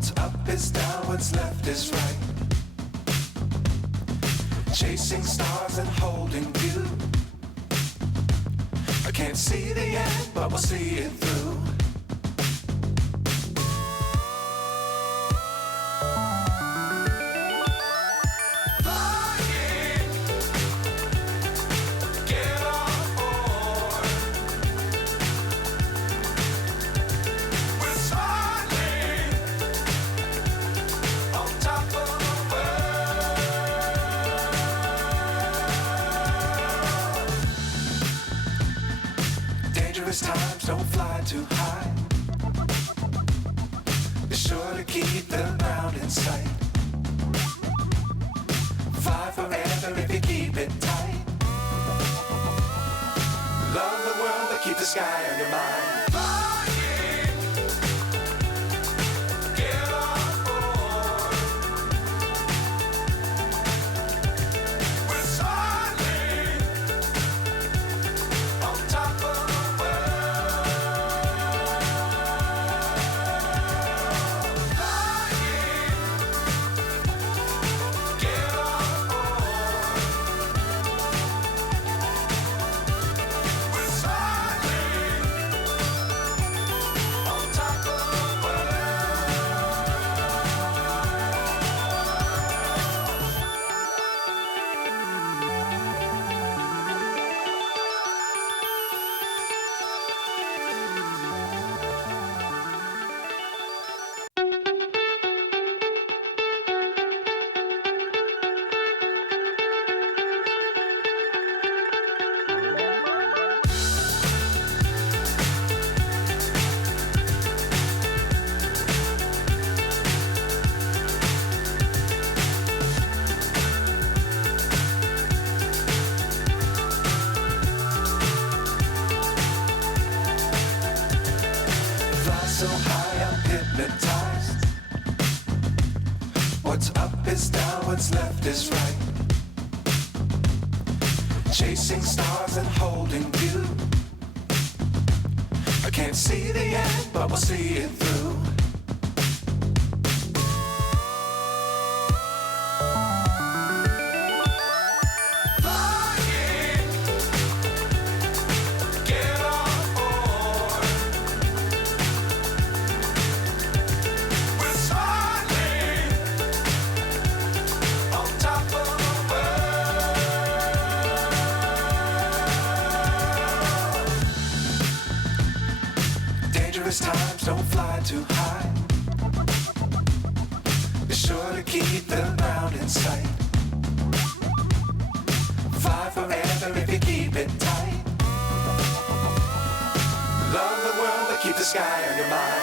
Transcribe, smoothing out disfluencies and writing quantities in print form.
What's up is down, what's left is right. Chasing stars and holding you. I can't see the end, but we'll see it through. Times don't fly too high. Be sure to keep the ground in sight. Fly forever if you keep it tight. Love the world but keep the sky on your mind. So high I'm hypnotized. What's up is down, what's left is right. Chasing stars and holding you. I can't see the end, but we'll see it through. Times don't fly too high. Be sure to keep the ground in sight. Fly forever if you keep it tight. Love the world but keep the sky on your mind.